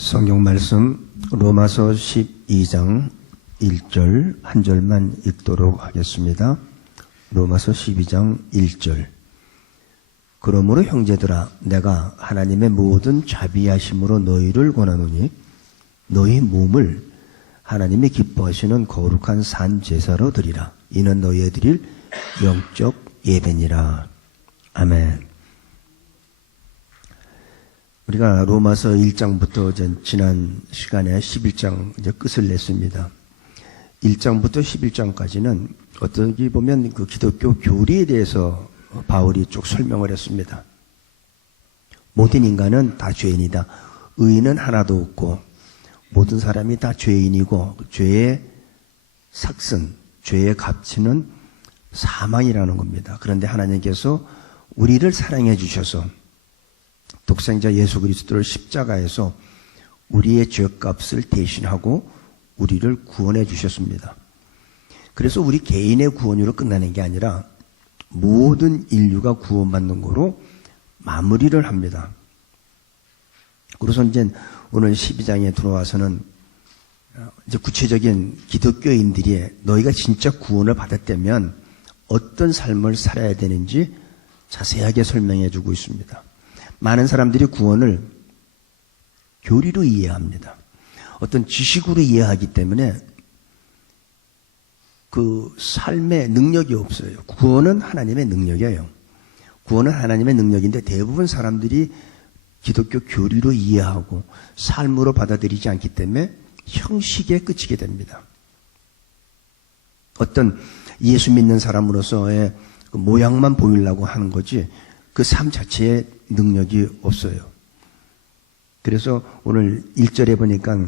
성경 말씀 로마서 12장 1절 한 절만 읽도록 하겠습니다. 로마서 12장 1절. 그러므로 형제들아 내가 하나님의 모든 자비하심으로 너희를 권하노니 너희 몸을 하나님이 기뻐하시는 거룩한 산 제사로 드리라. 이는 너희의 드릴 영적 예배니라. 아멘. 우리가 로마서 1장부터 지난 시간에 11장 이제 끝을 냈습니다. 1장부터 11장까지는 어떻게 보면 그 기독교 교리에 대해서 바울이 쭉 설명을 했습니다. 모든 인간은 다 죄인이다. 의인은 하나도 없고 모든 사람이 다 죄인이고 죄의 삭슨, 죄의 값치는 사망이라는 겁니다. 그런데 하나님께서 우리를 사랑해 주셔서 독생자 예수 그리스도를 십자가에서 우리의 죄값을 대신하고 우리를 구원해 주셨습니다. 그래서 우리 개인의 구원으로 끝나는 게 아니라 모든 인류가 구원받는 거로 마무리를 합니다. 그래서 이제 오늘 12장에 들어와서는 이제 구체적인 기독교인들이 너희가 진짜 구원을 받았다면 어떤 삶을 살아야 되는지 자세하게 설명해 주고 있습니다. 많은 사람들이 구원을 교리로 이해합니다. 어떤 지식으로 이해하기 때문에 그 삶의 능력이 없어요. 구원은 하나님의 능력이에요. 구원은 하나님의 능력인데 대부분 사람들이 기독교 교리로 이해하고 삶으로 받아들이지 않기 때문에 형식에 그치게 됩니다. 어떤 예수 믿는 사람으로서의 그 모양만 보이려고 하는 거지 그 삶 자체에 능력이 없어요. 그래서 오늘 1절에 보니까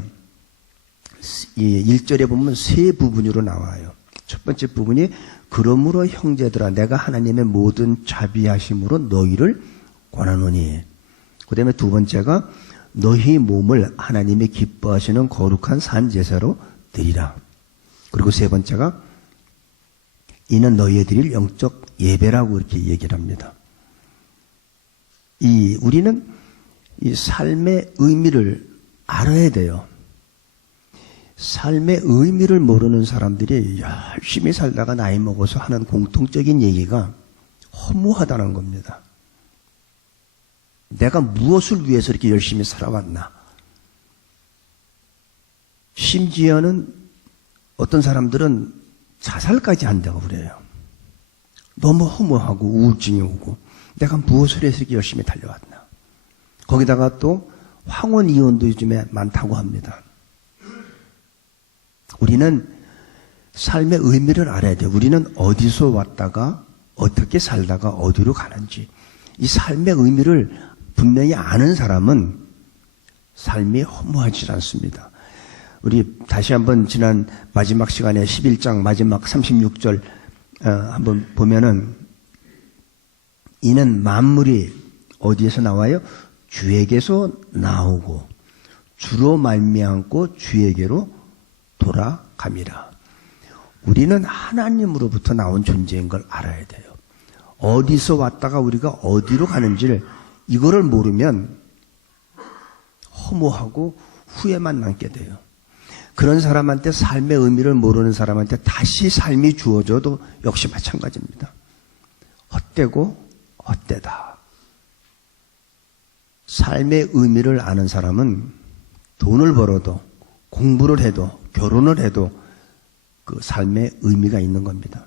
이 1절에 보면 세 부분으로 나와요. 첫 번째 부분이 그러므로 형제들아 내가 하나님의 모든 자비하심으로 너희를 권하노니. 그 다음에 두 번째가 너희 몸을 하나님이 기뻐하시는 거룩한 산 제사로 드리라. 그리고 세 번째가 이는 너희의 드릴 영적 예배라고 이렇게 얘기를 합니다. 우리는 이 삶의 의미를 알아야 돼요. 삶의 의미를 모르는 사람들이 열심히 살다가 나이 먹어서 하는 공통적인 얘기가 허무하다는 겁니다. 내가 무엇을 위해서 이렇게 열심히 살아왔나? 심지어는 어떤 사람들은 자살까지 한다고 그래요. 너무 허무하고 우울증이 오고 내가 무엇을 해서 이렇게 열심히 달려왔나? 거기다가 또 황혼 이혼도 요즘에 많다고 합니다. 우리는 삶의 의미를 알아야 돼요. 우리는 어디서 왔다가 어떻게 살다가 어디로 가는지 이 삶의 의미를 분명히 아는 사람은 삶이 허무하지 않습니다. 우리 다시 한번 지난 마지막 시간에 11장 마지막 36절 한번 보면은 이는 만물이 어디에서 나와요? 주에게서 나오고 주로 말미암고 주에게로 돌아갑니다. 우리는 하나님으로부터 나온 존재인 걸 알아야 돼요. 어디서 왔다가 우리가 어디로 가는지를 이거를 모르면 허무하고 후회만 남게 돼요. 그런 사람한테 삶의 의미를 모르는 사람한테 다시 삶이 주어져도 역시 마찬가지입니다. 헛되고 헛되다. 삶의 의미를 아는 사람은 돈을 벌어도 공부를 해도 결혼을 해도 그 삶의 의미가 있는 겁니다.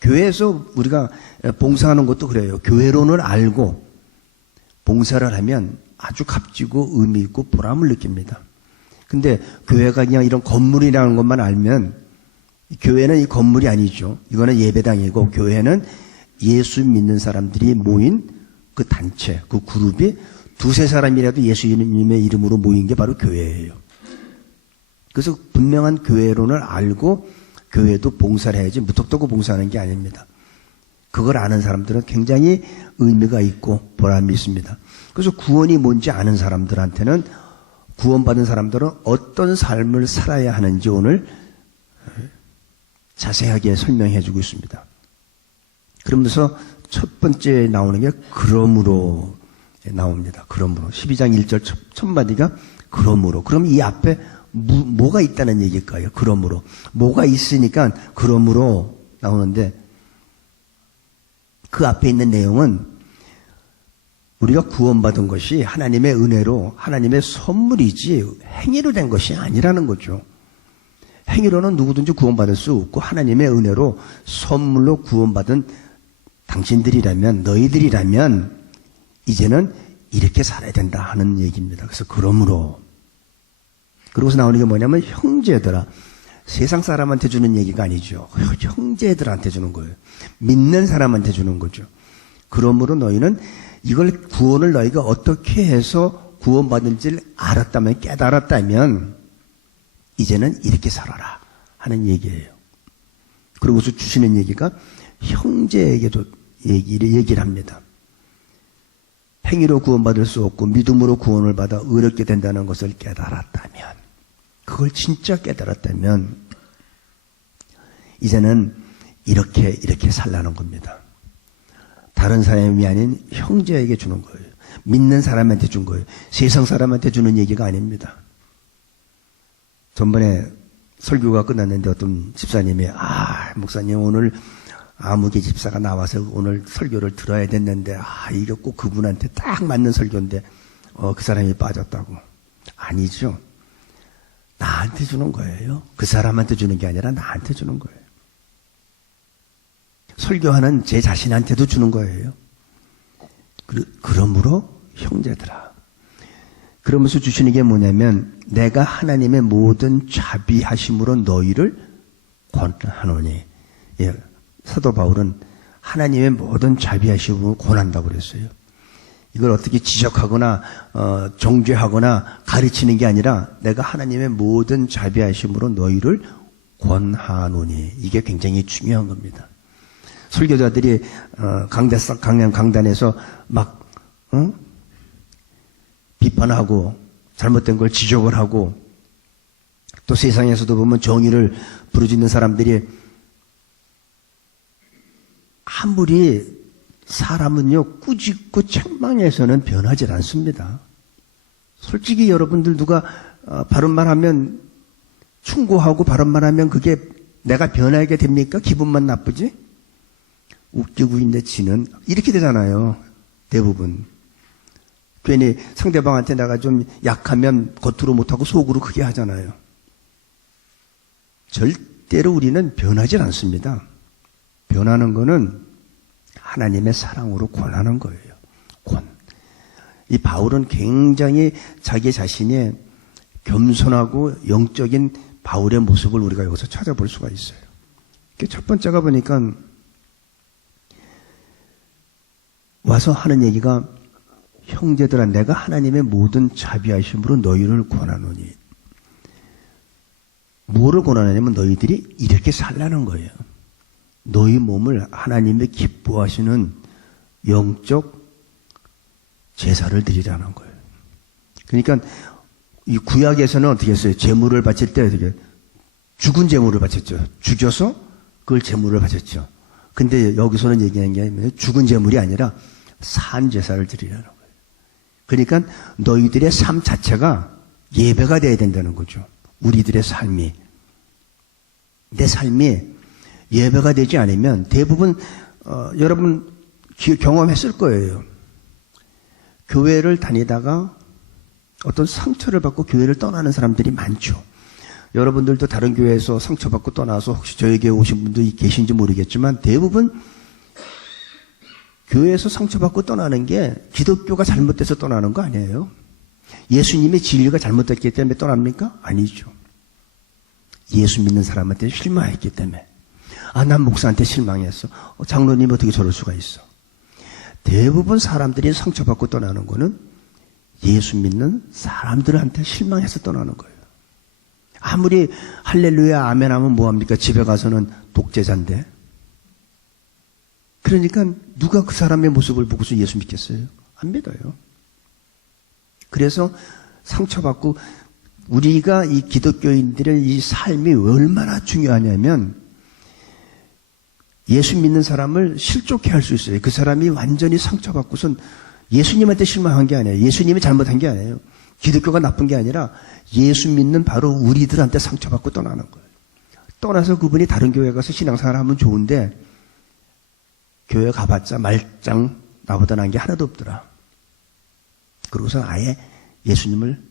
교회에서 우리가 봉사하는 것도 그래요. 교회론을 알고 봉사를 하면 아주 값지고 의미 있고 보람을 느낍니다. 근데 교회가 그냥 이런 건물이라는 것만 알면 교회는 이 건물이 아니죠. 이거는 예배당이고 교회는 예수 믿는 사람들이 모인 그 단체, 그 그룹이 두세 사람이라도 예수님의 이름으로 모인 게 바로 교회예요. 그래서 분명한 교회론을 알고 교회도 봉사를 해야지 무턱대고 봉사하는 게 아닙니다. 그걸 아는 사람들은 굉장히 의미가 있고 보람이 있습니다. 그래서 구원이 뭔지 아는 사람들한테는 구원받은 사람들은 어떤 삶을 살아야 하는지 오늘 자세하게 설명해 주고 있습니다. 그러면서 첫 번째 나오는 게 그러므로 나옵니다. 그러므로 12장 1절 첫 마디가 그러므로. 그럼 이 앞에 뭐가 있다는 얘기일까요? 그러므로. 뭐가 있으니까 그러므로 나오는데 그 앞에 있는 내용은 우리가 구원받은 것이 하나님의 은혜로 하나님의 선물이지 행위로 된 것이 아니라는 거죠. 행위로는 누구든지 구원받을 수 없고 하나님의 은혜로 선물로 구원받은 당신들이라면 너희들이라면 이제는 이렇게 살아야 된다 하는 얘기입니다. 그래서 그러므로 그러고서 나오는 게 뭐냐면 형제들아. 세상 사람한테 주는 얘기가 아니죠. 형제들한테 주는 거예요. 믿는 사람한테 주는 거죠. 그러므로 너희는 이걸 구원을 너희가 어떻게 해서 구원받은지를 알았다면 깨달았다면 이제는 이렇게 살아라 하는 얘기예요. 그러고서 주시는 얘기가 형제에게도 얘기를 합니다. 행위로 구원받을 수 없고 믿음으로 구원을 받아 의롭게 된다는 것을 깨달았다면 그걸 진짜 깨달았다면 이제는 이렇게 살라는 겁니다. 다른 사람이 아닌 형제에게 주는 거예요. 믿는 사람한테 준 거예요. 세상 사람한테 주는 얘기가 아닙니다. 전번에 설교가 끝났는데 어떤 집사님이 목사님 오늘 아무개 집사가 나와서 오늘 설교를 들어야 됐는데 이게 꼭 그분한테 딱 맞는 설교인데 그 사람이 빠졌다고. 아니죠. 나한테 주는 거예요. 그 사람한테 주는 게 아니라 나한테 주는 거예요. 설교하는 제 자신한테도 주는 거예요. 그러므로 형제들아. 그러면서 주시는 게 뭐냐면 내가 하나님의 모든 자비하심으로 너희를 권하노니. 예, 사도 바울은 하나님의 모든 자비하심으로 권한다고 그랬어요. 이걸 어떻게 지적하거나 정죄하거나 가르치는 게 아니라 내가 하나님의 모든 자비하심으로 너희를 권하노니. 이게 굉장히 중요한 겁니다. 설교자들이 강단에서 막 비판하고 잘못된 걸 지적을 하고 또 세상에서도 보면 정의를 부르짖는 사람들이 아무리 사람은요 꾸짖고 책망해서는 변하지 않습니다. 솔직히 여러분들 누가 바른 말하면 충고하고 바른 말하면 그게 내가 변하게 됩니까? 기분만 나쁘지? 웃기고 있네 지는 이렇게 되잖아요. 대부분. 괜히 상대방한테 내가 좀 약하면 겉으로 못하고 속으로 크게 하잖아요. 절대로 우리는 변하지 않습니다. 변하는 거는 하나님의 사랑으로 권하는 거예요. 이 바울은 굉장히 자기 자신의 겸손하고 영적인 바울의 모습을 우리가 여기서 찾아볼 수가 있어요. 첫 번째가 보니까 와서 하는 얘기가 형제들아 내가 하나님의 모든 자비하심으로 너희를 권하노니. 뭐를 권하냐면 너희들이 이렇게 살라는 거예요. 너희 몸을 하나님의 기뻐하시는 영적 제사를 드리라는 거예요. 그러니까 이 구약에서는 어떻게 했어요? 제물을 바칠 때 어떻게 죽은 제물을 바쳤죠. 죽여서 그걸 제물을 바쳤죠. 근데 여기서는 얘기하는 게 아니면 죽은 제물이 아니라 산 제사를 드리라는 거예요. 그러니까 너희들의 삶 자체가 예배가 돼야 된다는 거죠. 우리들의 삶이. 내 삶이 예배가 되지 않으면 대부분 여러분 경험했을 거예요. 교회를 다니다가 어떤 상처를 받고 교회를 떠나는 사람들이 많죠. 여러분들도 다른 교회에서 상처받고 떠나서 혹시 저에게 오신 분도 계신지 모르겠지만 대부분 교회에서 상처받고 떠나는 게 기독교가 잘못돼서 떠나는 거 아니에요. 예수님의 진리가 잘못됐기 때문에 떠납니까? 아니죠. 예수 믿는 사람한테 실망했기 때문에. 난 목사한테 실망했어. 장로님 어떻게 저럴 수가 있어. 대부분 사람들이 상처받고 떠나는 거는 예수 믿는 사람들한테 실망해서 떠나는 거예요. 아무리 할렐루야 아멘 하면 뭐합니까? 집에 가서는 독재자인데. 그러니까 누가 그 사람의 모습을 보고서 예수 믿겠어요? 안 믿어요. 그래서 상처받고 우리가 이 기독교인들의 이 삶이 얼마나 중요하냐면 예수 믿는 사람을 실족해 할 수 있어요. 그 사람이 완전히 상처받고선 예수님한테 실망한 게 아니에요. 예수님이 잘못한 게 아니에요. 기독교가 나쁜 게 아니라 예수 믿는 바로 우리들한테 상처받고 떠나는 거예요. 떠나서 그분이 다른 교회 가서 신앙생활 하면 좋은데 교회 가봤자 말짱 나보다 난 게 하나도 없더라. 그러고서 아예 예수님을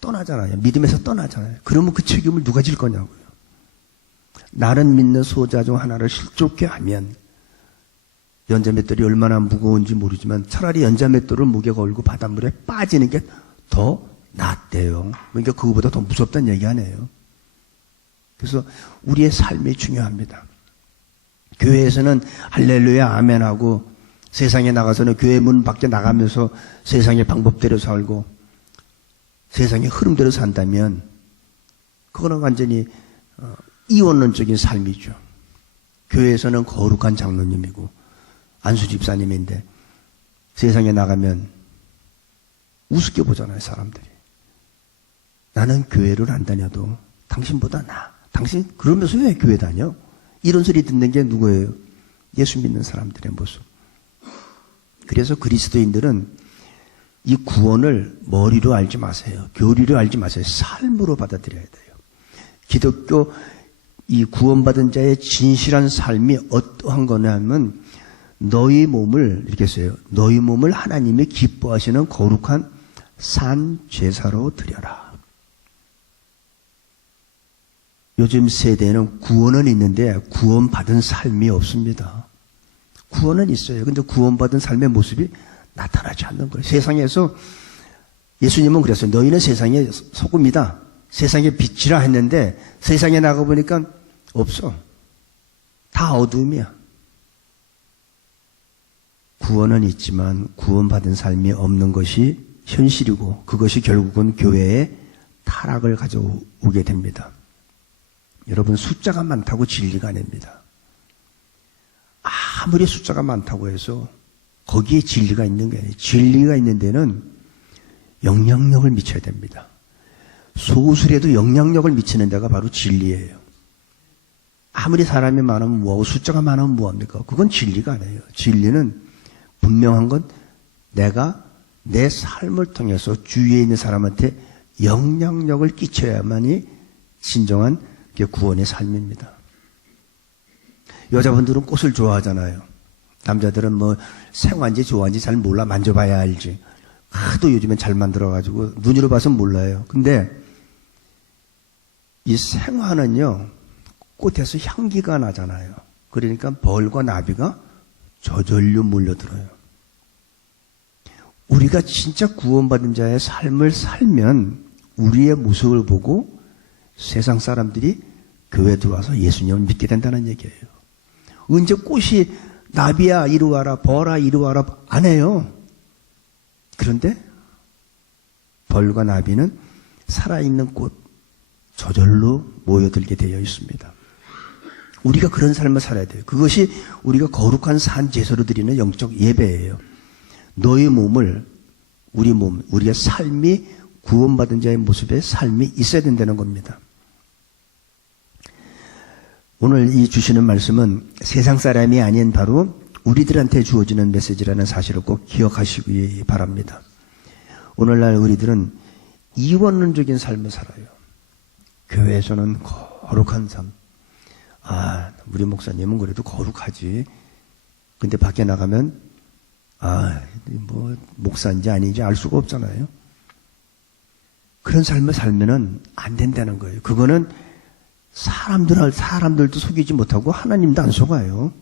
떠나잖아요. 믿음에서 떠나잖아요. 그러면 그 책임을 누가 질 거냐고요. 나는 믿는 소자 중 하나를 실족케 하면 연자맷돌이 얼마나 무거운지 모르지만 차라리 연자맷돌을 목에 걸고 바닷물에 빠지는 게 더 낫대요. 그러니까 그거보다 더 무섭다는 얘기 아니에요. 그래서 우리의 삶이 중요합니다. 교회에서는 할렐루야 아멘하고 세상에 나가서는 교회 문 밖에 나가면서 세상의 방법대로 살고 세상의 흐름대로 산다면 그거는 완전히 이원론적인 삶이죠. 교회에서는 거룩한 장로님이고 안수 집사님인데 세상에 나가면 우습게 보잖아요, 사람들이. 나는 교회를 안 다녀도 당신보다 나아. 당신 그러면서 왜 교회 다녀? 이런 소리 듣는 게 누구예요? 예수 믿는 사람들의 모습. 그래서 그리스도인들은 이 구원을 머리로 알지 마세요. 교리로 알지 마세요. 삶으로 받아들여야 돼요. 기독교 이 구원받은 자의 진실한 삶이 어떠한 거냐면 너희 몸을 이렇게 써요. 너희 몸을 하나님이 기뻐하시는 거룩한 산 제사로 드려라. 요즘 세대는 구원은 있는데 구원받은 삶이 없습니다. 구원은 있어요. 근데 구원받은 삶의 모습이 나타나지 않는 거예요. 세상에서 예수님은 그랬어요. 너희는 세상의 소금이다. 세상의 빛이라 했는데 세상에 나가보니까 없어. 다 어둠이야. 구원은 있지만 구원받은 삶이 없는 것이 현실이고 그것이 결국은 교회의 타락을 가져오게 됩니다. 여러분 숫자가 많다고 진리가 아닙니다. 아무리 숫자가 많다고 해서 거기에 진리가 있는 게 아니에요. 진리가 있는 데는 영향력을 미쳐야 됩니다. 소수라도 영향력을 미치는 데가 바로 진리예요. 아무리 사람이 많으면 뭐하고 숫자가 많으면 뭐합니까? 그건 진리가 아니에요. 진리는 분명한 건 내가 내 삶을 통해서 주위에 있는 사람한테 영향력을 끼쳐야만이 진정한 구원의 삶입니다. 여자분들은 꽃을 좋아하잖아요. 남자들은 뭐 생화인지 좋아하는지 잘 몰라. 만져봐야 알지. 하도 요즘엔 잘 만들어가지고 눈으로 봐서는 몰라요. 근데 이 생화는요 꽃에서 향기가 나잖아요. 그러니까 벌과 나비가 저절로 몰려들어요. 우리가 진짜 구원받은 자의 삶을 살면 우리의 모습을 보고 세상 사람들이 교회에 들어와서 예수님을 믿게 된다는 얘기예요. 언제 꽃이 나비야 이리 와라 벌아 이리 와라 안 해요. 그런데 벌과 나비는 살아있는 꽃 저절로 모여들게 되어 있습니다. 우리가 그런 삶을 살아야 돼요. 그것이 우리가 거룩한 산 제사로 드리는 영적 예배예요. 너의 몸을 우리 몸, 우리의 삶이 구원받은 자의 모습의 삶이 있어야 된다는 겁니다. 오늘 이 주시는 말씀은 세상 사람이 아닌 바로 우리들한테 주어지는 메시지라는 사실을 꼭 기억하시기 바랍니다. 오늘날 우리들은 이원론적인 삶을 살아요. 교회에서는 거룩한 삶. 우리 목사님은 그래도 거룩하지. 근데 밖에 나가면 뭐 목사인지 아닌지 알 수가 없잖아요. 그런 삶을 살면은 안 된다는 거예요. 그거는 사람들도 속이지 못하고 하나님도 안 속아요.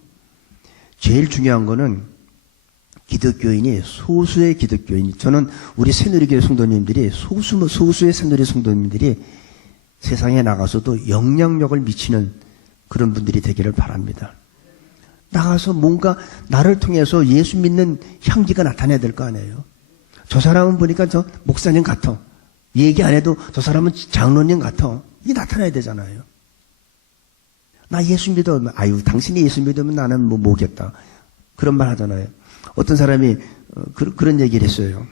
제일 중요한 거는 기독교인이 소수의 기독교인, 저는 우리 새누리교회 성도님들이 소수의 새누리 성도님들이 세상에 나가서도 영향력을 미치는 그런 분들이 되기를 바랍니다. 나가서 뭔가 나를 통해서 예수 믿는 향기가 나타나야 될 거 아니에요. 저 사람은 보니까 저 목사님 같아. 얘기 안 해도 저 사람은 장로님 같아. 이게 나타나야 되잖아요. 나 예수 믿어. 당신이 예수 믿으면 나는 뭐겠다. 그런 말 하잖아요. 어떤 사람이 그런 얘기를 했어요.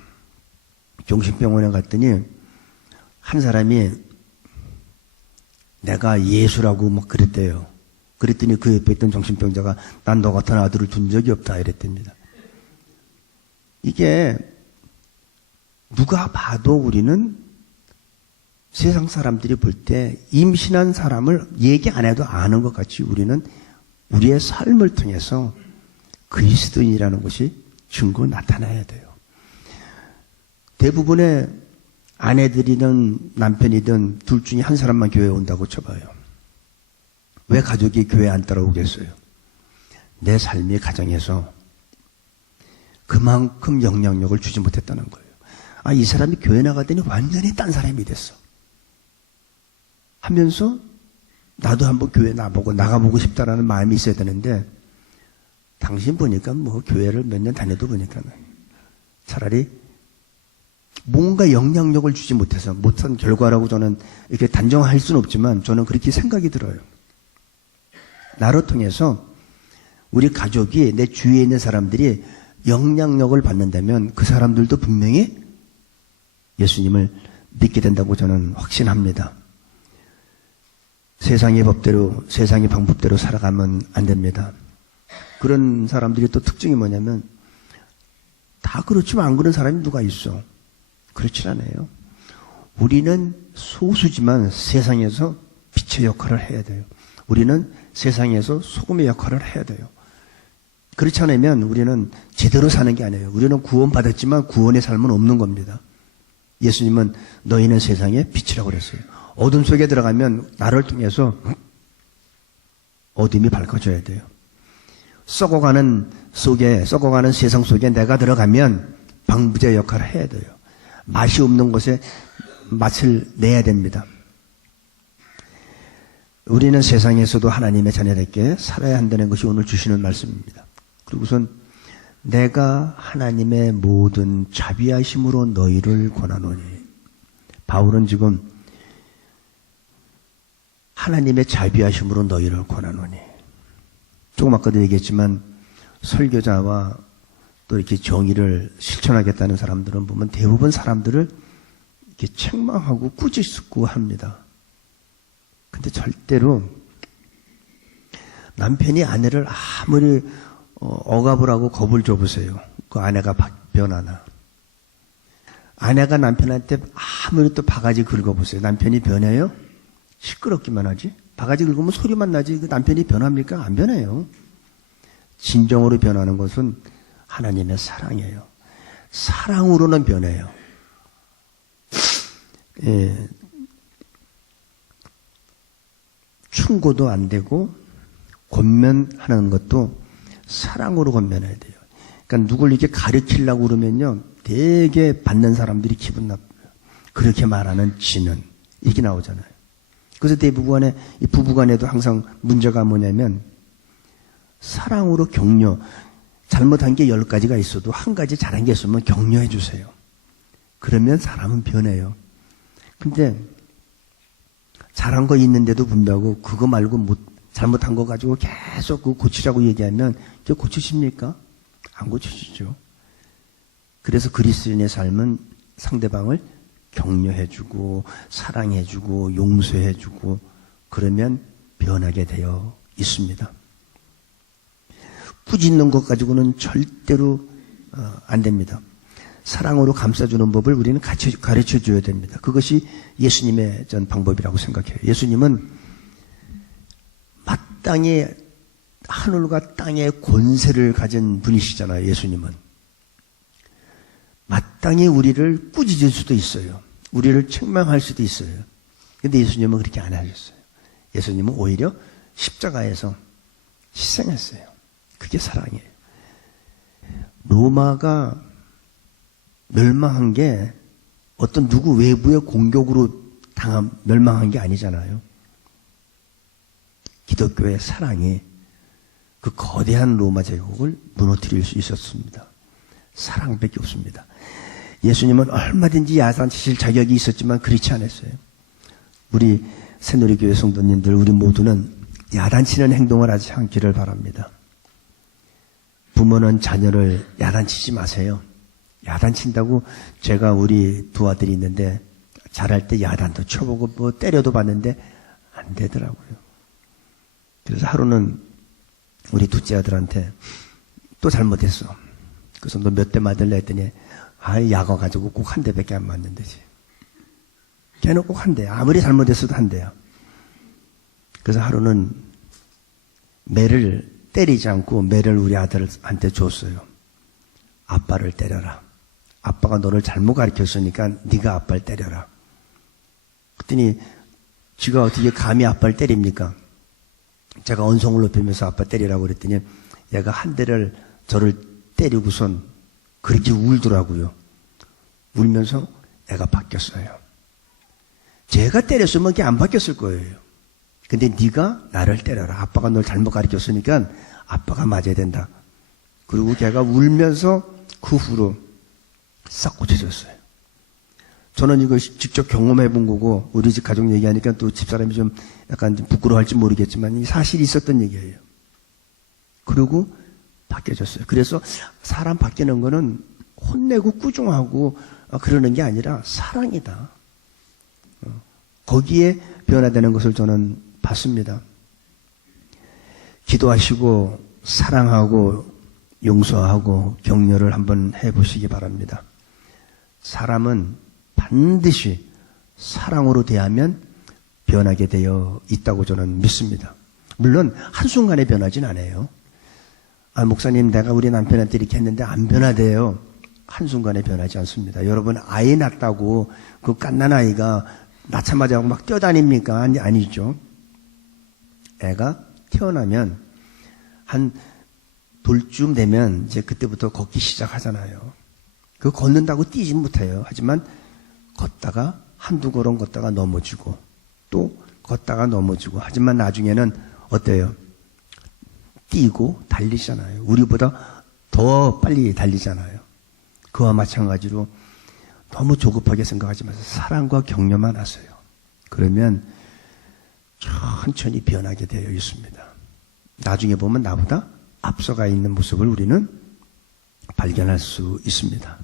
정신병원에 갔더니 한 사람이 내가 예수라고 막 그랬대요. 그랬더니 그 옆에 있던 정신병자가 난 너 같은 아들을 둔 적이 없다 이랬답니다. 이게 누가 봐도 우리는 세상 사람들이 볼 때 임신한 사람을 얘기 안 해도 아는 것 같이 우리는 우리의 삶을 통해서 그리스도인이라는 것이 증거 나타나야 돼요. 대부분의 아내들이든 남편이든 둘 중에 한 사람만 교회에 온다고 쳐봐요. 왜 가족이 교회 안 따라오겠어요? 내 삶이 가정에서 그만큼 영향력을 주지 못했다는 거예요. 아, 이 사람이 교회 나가더니 완전히 딴 사람이 됐어. 하면서 나도 한번 교회 나가보고 싶다라는 마음이 있어야 되는데, 당신 보니까 뭐 교회를 몇 년 다녀도 보니까 차라리 뭔가 영향력을 주지 못해서 못한 결과라고 저는 이렇게 단정할 수는 없지만 저는 그렇게 생각이 들어요. 나를 통해서 우리 가족이, 내 주위에 있는 사람들이 영향력을 받는다면 그 사람들도 분명히 예수님을 믿게 된다고 저는 확신합니다. 세상의 법대로, 세상의 방법대로 살아가면 안 됩니다. 그런 사람들이 또 특징이 뭐냐면 다 그렇지만 안 그런 사람이 누가 있어? 그렇지 않아요. 우리는 소수지만 세상에서 빛의 역할을 해야 돼요. 우리는 세상에서 소금의 역할을 해야 돼요. 그렇지 않으면 우리는 제대로 사는 게 아니에요. 우리는 구원받았지만 구원의 삶은 없는 겁니다. 예수님은 너희는 세상의 빛이라고 그랬어요. 어둠 속에 들어가면 나를 통해서 어둠이 밝아져야 돼요. 썩어가는 세상 속에 내가 들어가면 방부제 역할을 해야 돼요. 맛이 없는 곳에 맛을 내야 됩니다. 우리는 세상에서도 하나님의 자녀답게 살아야 한다는 것이 오늘 주시는 말씀입니다. 그리고선 내가 하나님의 모든 자비하심으로 너희를 권하노니. 바울은 지금 하나님의 자비하심으로 너희를 권하노니. 조금 아까도 얘기했지만 설교자와 또 이렇게 정의를 실천하겠다는 사람들은 보면 대부분 사람들을 이렇게 책망하고 꾸짖고 합니다. 근데 절대로 남편이 아내를 아무리 억압을 하고 겁을 줘보세요. 그 아내가 변하나. 아내가 남편한테 아무리 또 바가지 긁어보세요. 남편이 변해요? 시끄럽기만 하지. 바가지 긁으면 소리만 나지. 그 남편이 변합니까? 안 변해요. 진정으로 변하는 것은 하나님의 사랑이에요. 사랑으로는 변해요. 예. 충고도 안 되고 권면하는 것도 사랑으로 권면해야 돼요. 그러니까 누굴 이렇게 가르치려고 그러면요, 되게 받는 사람들이 기분 나빠요. 그렇게 말하는 지는 이렇게 나오잖아요. 그래서 대부분의 이 부부간에도 항상 문제가 뭐냐면 사랑으로 격려. 잘못한 게 10가지가 있어도 한 가지 잘한 게 있으면 격려해 주세요. 그러면 사람은 변해요. 근데 잘한 거 있는데도 불구하고 그거 말고 잘못한 거 가지고 계속 그거 고치라고 얘기하면 이제 고치십니까? 안 고치시죠. 그래서 그리스도인의 삶은 상대방을 격려해주고 사랑해주고 용서해주고 그러면 변하게 되어 있습니다. 꾸짖는 것 가지고는 절대로 안 됩니다. 사랑으로 감싸주는 법을 우리는 가르쳐줘야 됩니다. 그것이 예수님의 전 방법이라고 생각해요. 예수님은 마땅히 하늘과 땅의 권세를 가진 분이시잖아요. 예수님은 마땅히 우리를 꾸짖을 수도 있어요. 우리를 책망할 수도 있어요. 근데 예수님은 그렇게 안 하셨어요. 예수님은 오히려 십자가에서 희생했어요. 그게 사랑이에요. 로마가 멸망한 게 어떤 누구 외부의 공격으로 멸망한 게 아니잖아요. 기독교의 사랑이 그 거대한 로마 제국을 무너뜨릴 수 있었습니다. 사랑밖에 없습니다. 예수님은 얼마든지 야단치실 자격이 있었지만 그렇지 않았어요. 우리 새누리교회 성도님들, 우리 모두는 야단치는 행동을 하지 않기를 바랍니다. 부모는 자녀를 야단치지 마세요. 야단친다고 제가 우리 두 아들이 있는데 잘할 때 야단도 쳐보고 뭐 때려도 봤는데 안 되더라고요. 그래서 하루는 우리 둘째 아들한테 또 잘못했어. 그래서 너 몇 대 맞을래 했더니 약어 가지고 꼭 한 대밖에 안 맞는데지. 걔는 꼭 한 대. 아무리 잘못했어도 한 대야. 그래서 하루는 매를 때리지 않고 매를 우리 아들한테 줬어요. 아빠를 때려라. 아빠가 너를 잘못 가르쳤으니까 네가 아빠를 때려라. 그랬더니 지가 어떻게 감히 아빠를 때립니까? 제가 언성을 높이면서 아빠 때리라고 그랬더니 얘가 한 대를 저를 때리고선 그렇게 울더라고요. 울면서 애가 바뀌었어요. 제가 때렸으면 그게 안 바뀌었을 거예요. 근데 네가 나를 때려라. 아빠가 널 잘못 가르쳤으니까 아빠가 맞아야 된다. 그리고 걔가 울면서 그 후로 싹 고쳐졌어요. 저는 이거 직접 경험해 본 거고 우리 집 가족 얘기하니까 또 집사람이 좀 약간 부끄러워할지 모르겠지만 이 사실이 있었던 얘기예요. 그리고 바뀌어졌어요. 그래서 사람 바뀌는 거는 혼내고 꾸중하고 그러는 게 아니라 사랑이다. 거기에 변화되는 것을 저는 봤습니다. 기도하시고 사랑하고 용서하고 격려를 한번 해보시기 바랍니다. 사람은 반드시 사랑으로 대하면 변하게 되어 있다고 저는 믿습니다. 물론 한순간에 변하진 않아요. 목사님 내가 우리 남편한테 이렇게 했는데 안 변하대요. 한순간에 변하지 않습니다. 여러분 아이 낳았다고 그 갓난 아이가 낳자마자 막 뛰어다닙니까? 아니죠. 애가 태어나면 한 돌쯤 되면 이제 그때부터 걷기 시작하잖아요. 그 걷는다고 뛰진 못해요. 하지만 걷다가 한두 걸음 걷다가 넘어지고 또 걷다가 넘어지고 하지만 나중에는 어때요? 뛰고 달리잖아요. 우리보다 더 빨리 달리잖아요. 그와 마찬가지로 너무 조급하게 생각하지 마세요. 사랑과 격려만 하세요. 그러면 천천히 변하게 되어 있습니다. 나중에 보면 나보다 앞서가 있는 모습을 우리는 발견할 수 있습니다.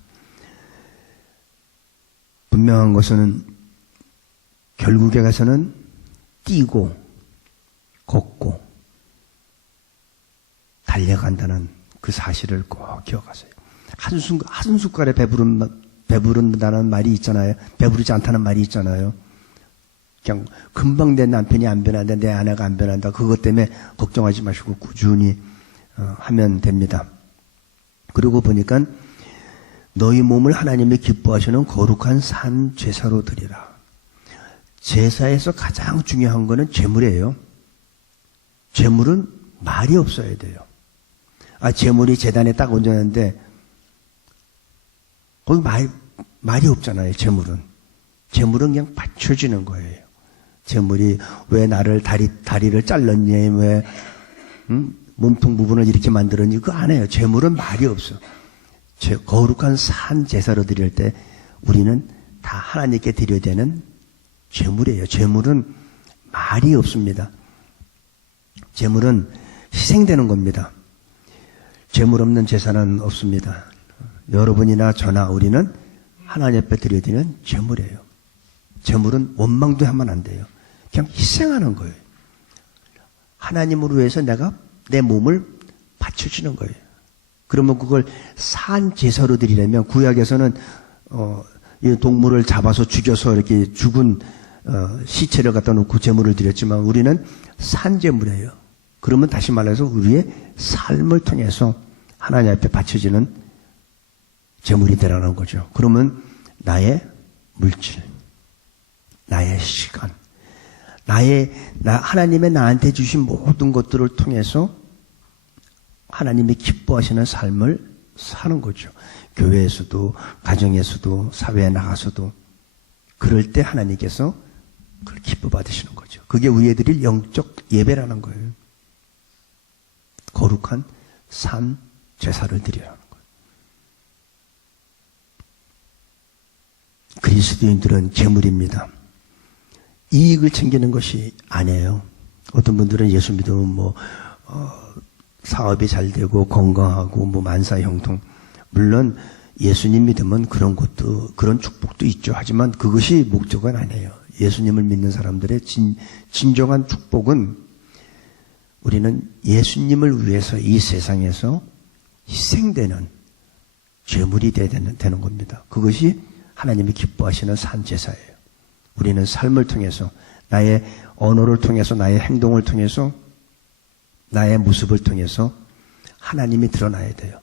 분명한 것은 결국에 가서는 뛰고 걷고 달려간다는 그 사실을 꼭 기억하세요. 한 숟갈에 배부른다는 말이 있잖아요. 배부르지 않다는 말이 있잖아요. 그냥 금방 내 남편이 안 변한다, 내 아내가 안 변한다. 그것 때문에 걱정하지 마시고 꾸준히 하면 됩니다. 그리고 보니까 너희 몸을 하나님이 기뻐하시는 거룩한 산 제사로 드리라. 제사에서 가장 중요한 거는 제물이에요. 제물은 말이 없어야 돼요. 제물이 제단에 딱 얹었는데 거기 말이 없잖아요. 제물은 그냥 받쳐지는 거예요. 제물이 왜 나를 다리를 잘랐니? 왜 몸통 부분을 이렇게 만들었니? 그거 안 해요. 제물은 말이 없어. 거룩한 산 제사로 드릴 때 우리는 다 하나님께 드려야 되는 제물이에요. 제물은 말이 없습니다. 제물은 희생되는 겁니다. 제물 없는 제사는 없습니다. 여러분이나 저나 우리는 하나님 앞에 드려야 되는 제물이에요. 제물은 원망도 하면 안 돼요. 그냥 희생하는 거예요. 하나님을 위해서 내가 내 몸을 바쳐주는 거예요. 그러면 그걸 산 제사로 드리려면 구약에서는 이 동물을 잡아서 죽여서 이렇게 죽은 시체를 갖다 놓고 제물을 드렸지만 우리는 산 제물이에요. 그러면 다시 말해서 우리의 삶을 통해서 하나님 앞에 바쳐지는 제물이 되라는 거죠. 그러면 나의 물질, 나의 시간, 하나님의 나한테 주신 모든 것들을 통해서 하나님이 기뻐하시는 삶을 사는 거죠. 교회에서도, 가정에서도, 사회에 나가서도. 그럴 때 하나님께서 그걸 기뻐 받으시는 거죠. 그게 우리에 드릴 영적 예배라는 거예요. 거룩한 산 제사를 드리라는 거예요. 그리스도인들은 제물입니다. 이익을 챙기는 것이 아니에요. 어떤 분들은 예수 믿으면 사업이 잘 되고 건강하고 만사형통. 물론 예수님 믿으면 그런 축복도 있죠. 하지만 그것이 목적은 아니에요. 예수님을 믿는 사람들의 진정한 축복은 우리는 예수님을 위해서 이 세상에서 희생되는 제물이 되는 겁니다. 그것이 하나님이 기뻐하시는 산 제사예요. 우리는 삶을 통해서, 나의 언어를 통해서, 나의 행동을 통해서, 나의 모습을 통해서 하나님이 드러나야 돼요.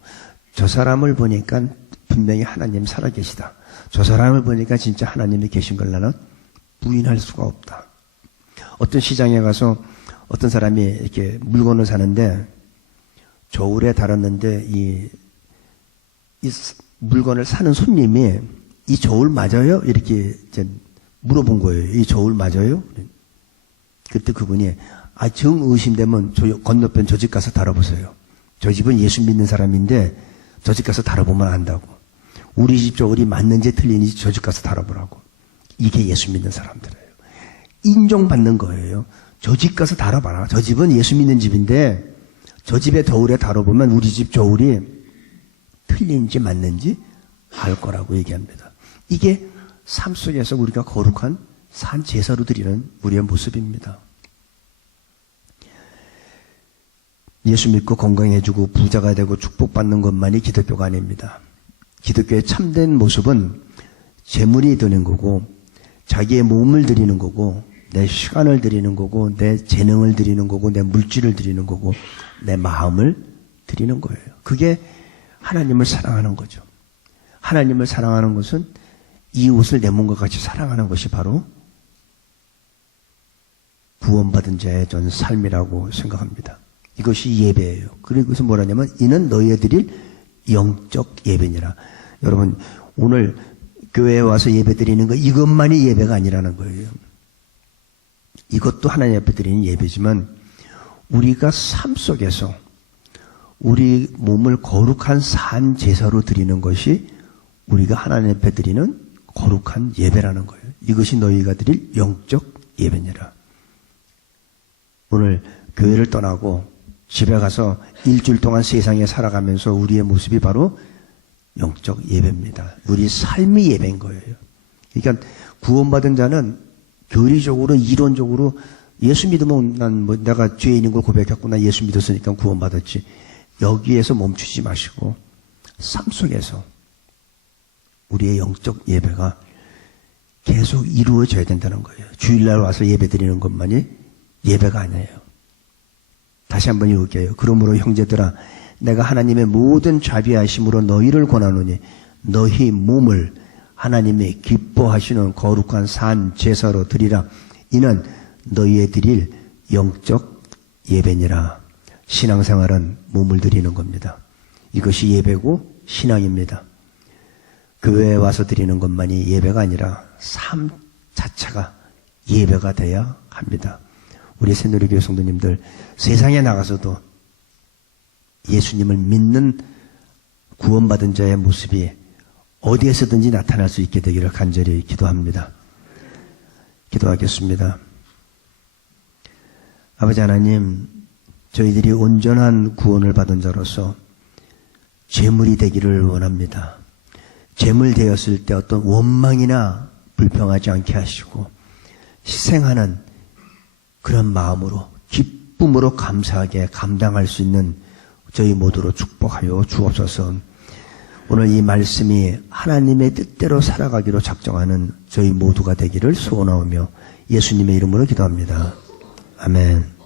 저 사람을 보니까 분명히 하나님 살아계시다. 저 사람을 보니까 진짜 하나님이 계신 걸 나는 부인할 수가 없다. 어떤 시장에 가서 어떤 사람이 이렇게 물건을 사는데 저울에 달았는데 이 물건을 사는 손님이 이 저울 맞아요? 이렇게 이제 물어본 거예요. 이 저울 맞아요? 그때 그분이 정 의심되면 저 건너편 저 집 가서 달아보세요. 저 집은 예수 믿는 사람인데 저 집 가서 달아보면 안다고. 우리 집 저울이 맞는지 틀리는지 저 집 가서 달아보라고. 이게 예수 믿는 사람들이에요. 인정받는 거예요. 저 집 가서 달아봐라. 저 집은 예수 믿는 집인데 저 집의 저울에 달아보면 우리 집 저울이 틀린지 맞는지 알 거라고 얘기합니다. 이게 삶 속에서 우리가 거룩한 산 제사로 드리는 우리의 모습입니다. 예수 믿고 건강해지고 부자가 되고 축복받는 것만이 기독교가 아닙니다. 기독교의 참된 모습은 재물이 드리는 거고, 자기의 몸을 드리는 거고, 내 시간을 드리는 거고, 내 재능을 드리는 거고, 내 물질을 드리는 거고, 내 마음을 드리는 거예요. 그게 하나님을 사랑하는 거죠. 하나님을 사랑하는 것은 이웃을 내 몸과 같이 사랑하는 것이 바로 구원받은 자의 전 삶이라고 생각합니다. 이것이 예배예요. 그리고서 뭐라냐면 이는 너희에 드릴 영적 예배니라. 여러분 오늘 교회에 와서 예배 드리는 거 이것만이 예배가 아니라는 거예요. 이것도 하나님 앞에 드리는 예배지만 우리가 삶 속에서 우리 몸을 거룩한 산 제사로 드리는 것이 우리가 하나님 앞에 드리는 거룩한 예배라는 거예요. 이것이 너희가 드릴 영적 예배니라. 오늘 교회를 떠나고 집에 가서 일주일 동안 세상에 살아가면서 우리의 모습이 바로 영적 예배입니다. 우리 삶이 예배인 거예요. 그러니까 구원받은 자는 교리적으로 이론적으로 예수 믿으면 난 뭐 내가 죄인인 걸 고백했구나, 예수 믿었으니까 구원받았지, 여기에서 멈추지 마시고 삶 속에서 우리의 영적 예배가 계속 이루어져야 된다는 거예요. 주일날 와서 예배 드리는 것만이 예배가 아니에요. 다시 한번 읽을게요. 그러므로 형제들아, 내가 하나님의 모든 자비하심으로 너희를 권하노니 너희 몸을 하나님의 기뻐하시는 거룩한 산 제사로 드리라. 이는 너희의 드릴 영적 예배니라. 신앙생활은 몸을 드리는 겁니다. 이것이 예배고 신앙입니다. 교회에 와서 드리는 것만이 예배가 아니라 삶 자체가 예배가 돼야 합니다. 우리 새누리교회 성도님들, 세상에 나가서도 예수님을 믿는 구원받은 자의 모습이 어디에서든지 나타날 수 있게 되기를 간절히 기도합니다. 기도하겠습니다. 아버지 하나님, 저희들이 온전한 구원을 받은 자로서 제물이 되기를 원합니다. 제물 되었을 때 어떤 원망이나 불평하지 않게 하시고 희생하는 그런 마음으로 기쁨으로 감사하게 감당할 수 있는 저희 모두로 축복하여 주옵소서. 오늘 이 말씀이 하나님의 뜻대로 살아가기로 작정하는 저희 모두가 되기를 소원하오며 예수님의 이름으로 기도합니다. 아멘.